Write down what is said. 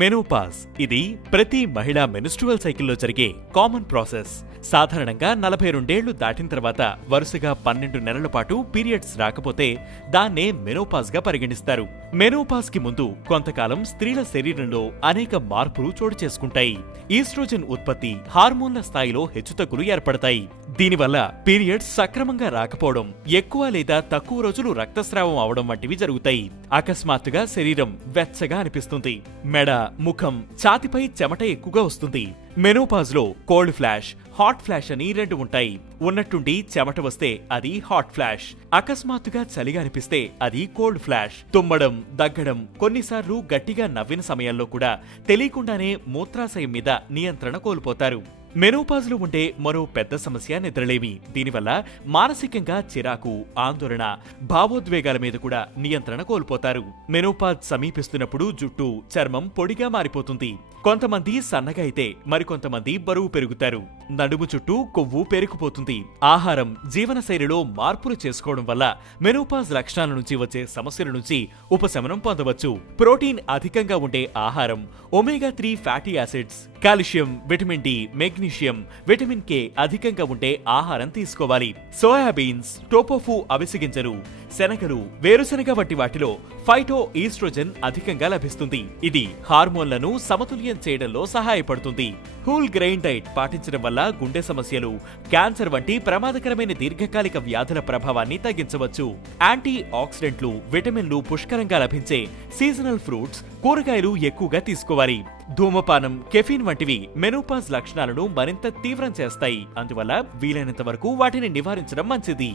Menopause ఇది ప్రతి మహిళా మెన్స్ట్రువల్ సైకిల్లో జరిగే కామన్ ప్రాసెస్. సాధారణంగా 42 ఏళ్లు దాటిన తర్వాత వరుసగా 12 నెలల పాటు పీరియడ్స్ రాకపోతే దాన్నే మెనోపాజ్ గా పరిగణిస్తారు. మెనోపాజ్ కి ముందు కొంతకాలం స్త్రీల శరీరంలో అనేక మార్పులు చోటు చేసుకుంటాయి. ఈస్ట్రోజన్ ఉత్పత్తి, హార్మోన్ల స్థాయిలో హెచ్చుతగ్గులు ఏర్పడతాయి. దీనివల్ల పీరియడ్స్ సక్రమంగా రాకపోవడం, ఎక్కువ లేదా తక్కువ రోజులు రక్తస్రావం అవడం వంటివి జరుగుతాయి. అకస్మాత్తుగా శరీరం వెచ్చగా అనిపిస్తుంది. మెడ, ముఖం, ఛాతిపై చెమట ఎక్కువగా వస్తుంది. మెనోపాజ్ లో కోల్డ్ ఫ్లాష్, హాట్ ఫ్లాష్ అని రెండు ఉంటాయి. ఉన్నట్టుండి చెమట వస్తే అది హాట్ ఫ్లాష్, అకస్మాత్తుగా చలిగా అనిపిస్తే అది కోల్డ్ ఫ్లాష్. తుమ్మడం, దగ్గడం, కొన్నిసార్లు గట్టిగా నవ్విన సమయంలో కూడా తెలియకుండానే మూత్రాశయం మీద నియంత్రణ కోల్పోతారు. మెనోపాజ్ లో ఉండే మరో పెద్ద సమస్య నిద్రలేమి. దీనివల్ల మానసికంగా చిరాకు, ఆందోళన, భావోద్వేగాల మీద కూడా నియంత్రణ కోల్పోతారు. మెనోపాజ్ సమీపిస్తున్నప్పుడు జుట్టు, చర్మం పొడిగా మారిపోతుంది. కొంతమంది సన్నగా అయితే మరికొంతమంది బరువు పెరుగుతారు. నడుము చుట్టూ కొవ్వు పెరిగిపోతుంది. ఆహారం, జీవనశైలిలో మార్పులు చేసుకోవడం వల్ల మెనోపాజ్ లక్షణాల నుంచి వచ్చే సమస్యల నుంచి ఉపశమనం పొందవచ్చు. ప్రోటీన్ అధికంగా ఉండే ఆహారం, omega 3 fatty acids, calcium, vitamin D, magnesium, vitamin K అధికంగా ఉండే ఆహారం తీసుకోవాలి. సోయాబీన్స్, టోపోఫు అవిసె గింజలు, శనగలు, వేరుశనగ వంటి వాటిలో ఫైటో ఈస్ట్రోజన్ అధికంగా లభిస్తుంది. ఇది హార్మోన్లను సమతుల్యం చేయడంలో సహాయపడుతుంది. హోల్ గ్రెయిన్ డైట్ పాటించడం వల్ల గుండె సమస్యలు, క్యాన్సర్ వంటి ప్రమాదకరమైన దీర్ఘకాలిక వ్యాధుల ప్రభావాన్ని తగ్గించవచ్చు. యాంటీ ఆక్సిడెంట్లు, విటమిన్లు పుష్కలంగా లభించే సీజనల్ ఫ్రూట్స్, కూరగాయలు ఎక్కువగా తీసుకోవాలి. ధూమపానం, కెఫీన్ వంటివి మెనోపాజ్ లక్షణాలను మరింత తీవ్రం చేస్తాయి. అందువల్ల వీలైనంత వరకు వాటిని నివారించడం మంచిది.